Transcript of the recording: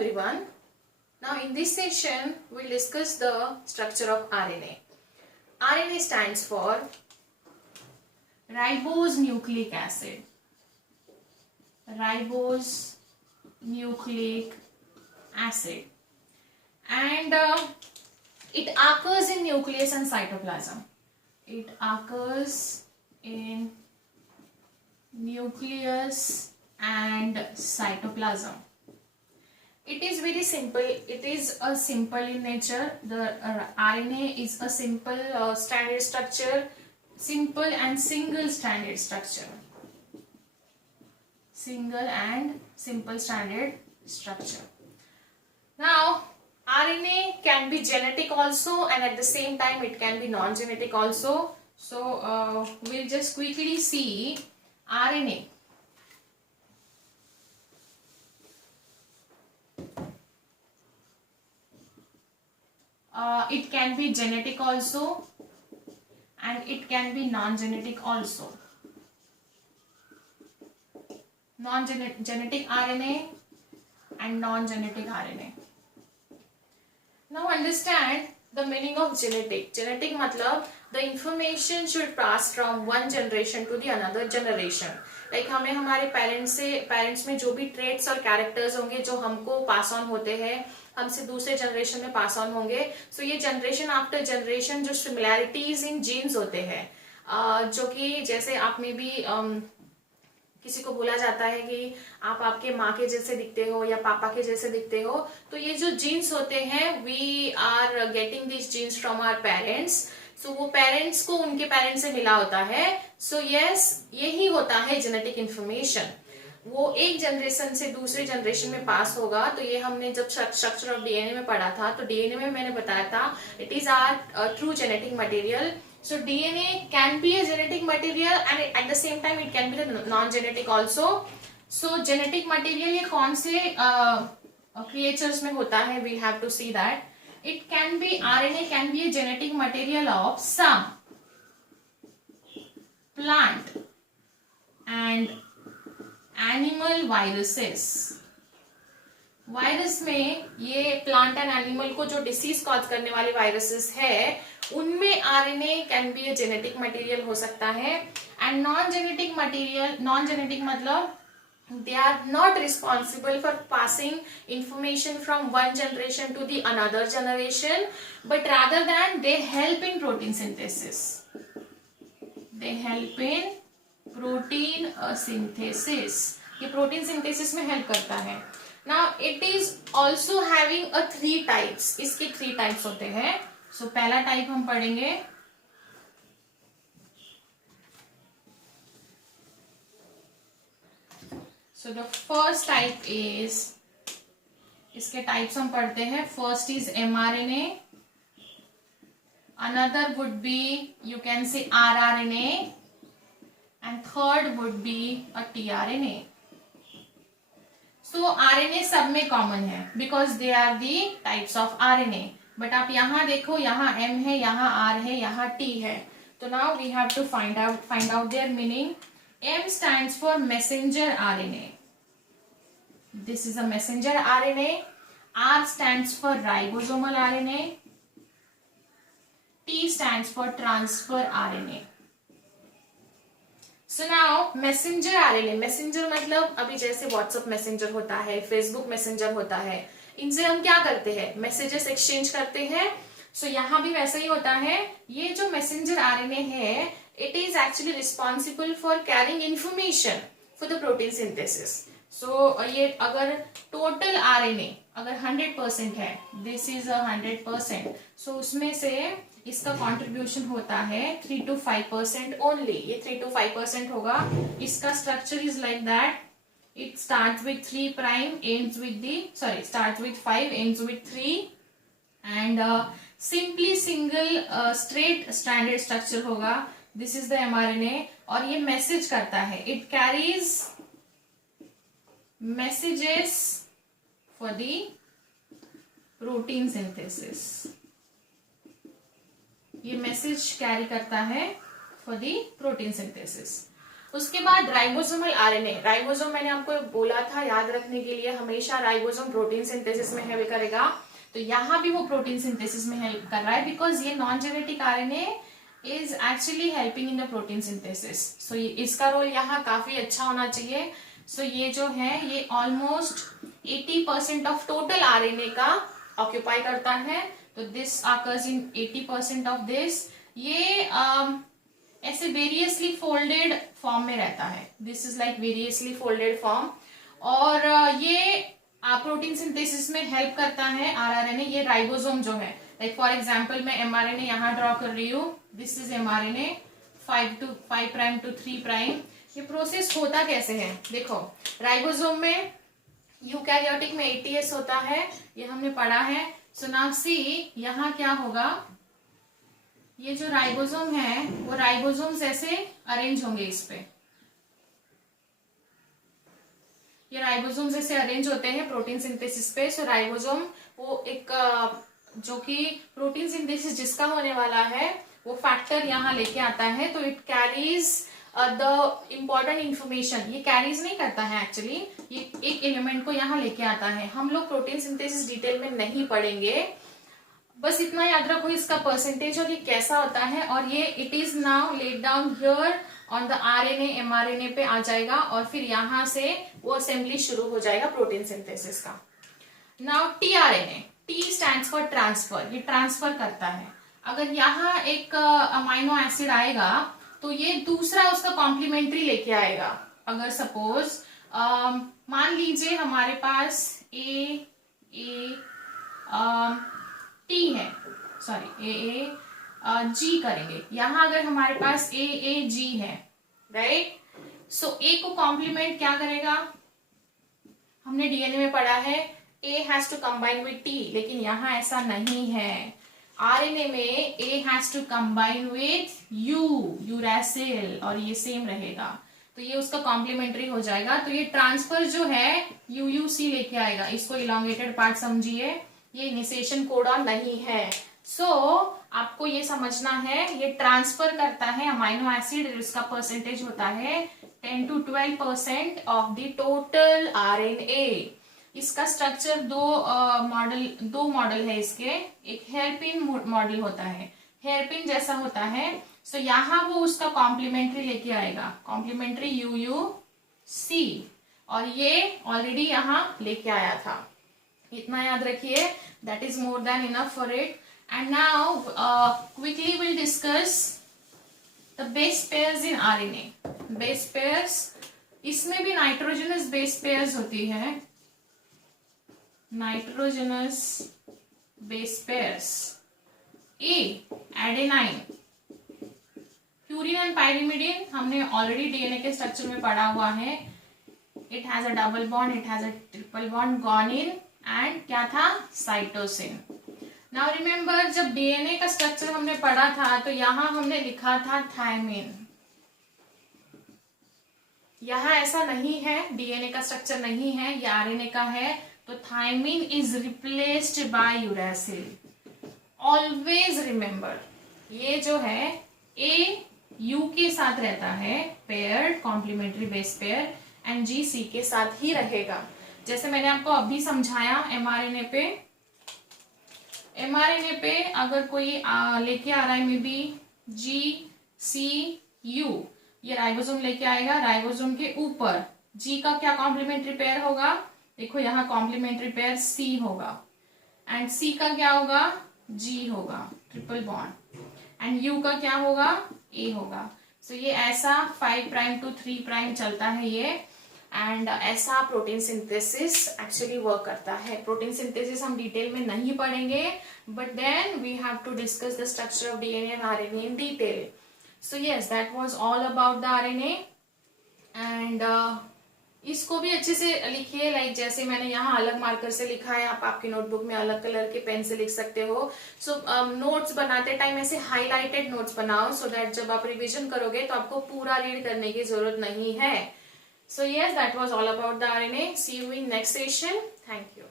everyone. Now in this session we'll discuss the structure of RNA. RNA stands for ribose nucleic acid. Ribose nucleic acid, and it occurs in nucleus and cytoplasm. It occurs in nucleus and cytoplasm. It is very simple. It is a simple in nature. The RNA is a simple stranded structure, simple and single stranded structure. Single and simple stranded structure. Now, RNA can be genetic also, and at the same time it can be non-genetic also. So, we'll just quickly see RNA. It can be genetic also, and it can be non-genetic also. Non-genetic RNA and non-genetic RNA. Now understand the meaning of genetic. Genetic matlab the information should pass from one generation to the another generation. Like हमें हमारे parents में जो भी traits और characters होंगे जो हमको pass on होते हैं, हमसे दूसरे जनरेशन में पास ऑन होंगे. सो ये जनरेशन आफ्टर जनरेशन जो सिमिलैरिटीज इन जीन्स होते हैं, जो कि जैसे आप में भी किसी को बोला जाता है कि आप आपके माँ के जैसे दिखते हो या पापा के जैसे दिखते हो, तो ये जो जीन्स होते हैं we are getting this genes from our parents. So वो पेरेंट्स को उनके पेरेंट्स से मिला होता है. सो यस, यही होता है जेनेटिक इंफॉर्मेशन. वो एक जनरेशन से दूसरे जनरेशन में पास होगा. तो ये हमने जब स्ट्रक्चर ऑफ डीएनए में पढ़ा था, तो डीएनए में मैंने बताया था it is our true genetic material. So DNA can be a genetic material and at the same time it can be the non-genetic also. So genetic material ये कौन से creatures में होता है? We'll have to see that. It can be RNA can be a genetic material of some plant and animal viruses. Virus में ये plant and animal को जो डिसीज कॉज करने वाले वायरसेस है, उनमें RNA can be a genetic material हो सकता है. And non genetic material, non genetic मतलब they are not responsible for passing information from one generation to the another generation, but rather than they help in protein synthesis. They help in protein synthesis. ये protein synthesis में help करता है. Now it is also having a 3 types. इसके 3 types होते हैं. So पहला type हम पढ़ेंगे So the first type is, इसके टाइप्स हम पढ़ते हैं. First is mRNA. Another would be, you can say rRNA, and third would be a tRNA. So RNA सब में कॉमन है because they are the types of RNA. But आप यहाँ देखो, यहाँ M है, यहाँ R है, यहाँ T है. तो now we have to find out their meaning. M stands for messenger RNA. This is a messenger RNA. R stands for ribosomal RNA. T stands for transfer RNA. So now messenger RNA. messenger मतलब अभी जैसे WhatsApp messenger होता है, Facebook messenger होता है, इनसे हम क्या करते हैं? मैसेजेस एक्सचेंज करते हैं. सो यहाँ भी वैसा ही होता है. ये जो मैसेंजर आरएनए है, it is actually responsible for carrying information for the protein synthesis. So ये अगर टोटल आरएनए अगर 100% है, दिस इज 100%, सो उसमें से इसका कंट्रीब्यूशन होता है 3 to 5% ओनली. ये 3 to 5% होगा. इसका structure is like that. It starts with 3 prime, ends with starts with 5, ends with 3, and simply single straight stranded structure होगा. This is the mRNA. और ये मैसेज करता है. It carries messages for the protein synthesis. ये message carry करता है for the protein synthesis. उसके बाद राइबोसोमल आरएनए। राइबोसोम मैंने आपको बोला था याद रखने के लिए, हमेशा राइबोसोम प्रोटीन सिंथेसिस में हेल्प करेगा, तो यहाँ भी वो प्रोटीन सिंथेसिस में हेल्प कर रहा है, बिकॉज ये non genetic RNA is actually helping in the protein synthesis. So इसका रोल यहाँ काफी अच्छा होना चाहिए। सो ये जो है ये ऑलमोस्ट 80% ऑफ टोटल आरएनए का ऑक्यूपाई करता है, तो this occurs in 80% of this. ये ऐसे वेरियसली फोल्डेड फॉर्म में रहता है, this is like variously folded form, और ये प्रोटीन सिंथेसिस में हेल्प करता है आरआरएनए। ये राइबोसोम जो है, लाइक फॉर एग्जांपल मैं एमआरएनए यहाँ ड्रॉ कर रही हूँ, this is mRNA 5 prime to 3 prime. ये प्रोसेस होता कैसे है, देखो राइबोसोम में यूकैरियोटिक में ATS होता है, ये हमने पढ़ा है। सो नाउ सी यहाँ क्या होगा, ये जो राइबोसोम है वो राइबोसोम्स ऐसे अरेंज होंगे इस पे, ये राइबोसोम्स ऐसे अरेंज होते हैं प्रोटीन सिंथेसिस पे। सो राइबोसोम वो एक जो कि प्रोटीन सिंथेसिस जिसका होने वाला है वो फैक्टर यहाँ लेके आता है, तो it carries the important information. ये कैरीज नहीं करता है एक्चुअली, ये एक एलिमेंट को यहाँ लेके आता है। हम लोग प्रोटीन सिंथेसिस डिटेल में नहीं पढ़ेंगे, बस इतना याद रखो इसका परसेंटेज और ये कैसा होता है, और ये it is now let down here on the RNA mRNA पे आ जाएगा, और फिर यहां से वो असेंबली शुरू हो जाएगा प्रोटीन सिंथेसिस का। Now tRNA, T stands for transfer, ये ट्रांसफर करता है। अगर यहाँ एक अमाइनो एसिड आएगा तो ये दूसरा उसका कॉम्प्लीमेंट्री लेके आएगा। अगर सपोज मान लीजिए हमारे पास ए टी है, सॉरी ए जी करेंगे, यहां अगर हमारे पास ए जी है, राइट। सो ए को कॉम्प्लीमेंट क्या करेगा, हमने डीएनए में पढ़ा है A has to combine with T, लेकिन यहां ऐसा नहीं है। आरएनए में A has to combine with uracil, और ये सेम रहेगा, तो ये उसका कॉम्प्लीमेंट्री हो जाएगा। तो ये ट्रांसफर जो है यूयूसी लेके आएगा, इसको इलांगेटेड पार्ट समझिए, ये इनिशिएशन कोडॉन नहीं है। सो आपको ये समझना है, ये ट्रांसफर करता है अमाइनो एसिड, इसका परसेंटेज होता है 10 to 12% of the total RNA. इसका स्ट्रक्चर दो मॉडल है इसके, एक हेयरपिन मॉडल होता है, हेयरपिन जैसा होता है। सो यहाँ वो उसका कॉम्प्लीमेंट्री लेके आएगा, कॉम्प्लीमेंट्री यूयूसी, और ये ऑलरेडी यहाँ लेके आया था, इतना याद रखिए, that is more than enough for it. And now quickly will discuss the base pairs in RNA. Base pairs, इसमें भी नाइट्रोजनस बेस पेयर्स होती है, nitrogenous base pairs. A adenine, purine and pyrimidine हमने ऑलरेडी डीएनए के structure में पढ़ा हुआ है। It has a double bond, it has a triple bond, guanine and क्या था, साइटोसिन। नाउ रिमेम्बर जब डीएनए का स्ट्रक्चर हमने पढ़ा था तो यहां हमने लिखा था थायमिन, यहां ऐसा नहीं है, डीएनए का स्ट्रक्चर नहीं है, ये आरएनए का है, तो thymine is replaced by uracil. Always remember, ये जो है ए यू के साथ रहता है paired complementary base pair, and G C के साथ ही रहेगा। जैसे मैंने आपको अभी समझाया एमआरएनए पे अगर कोई लेके आ रहा है maybe G C U, ये राइबोसोम लेके आएगा, राइबोसोम के ऊपर जी का क्या कॉम्प्लीमेंट्री पेयर होगा, देखो यहाँ कॉम्प्लीमेंट्री पेयर सी होगा, एंड सी का क्या होगा, जी होगा, ट्रिपल बॉन्ड, एंड यू का क्या होगा, ए होगा। सो ये ऐसा 5 प्राइम टू 3 प्राइम चलता है ये, एंड ऐसा प्रोटीन सिंथेसिस एक्चुअली वर्क करता है। प्रोटीन सिंथेसिस हम डिटेल में नहीं पढ़ेंगे, but then we have to discuss the structure of DNA and RNA in detail. So yes, that was all about the RNA, and इसको भी अच्छे से लिखिए, लाइक जैसे मैंने यहाँ अलग मार्कर से लिखा है, आप आपकी नोटबुक में अलग कलर के पेन से लिख सकते हो। सो नोट्स बनाते टाइम ऐसे हाईलाइटेड नोट्स बनाओ, सो दैट जब आप रिवीजन करोगे तो आपको पूरा रीड करने की जरूरत नहीं है। So yes, that was all about the RNA. See you in next session. Thank you.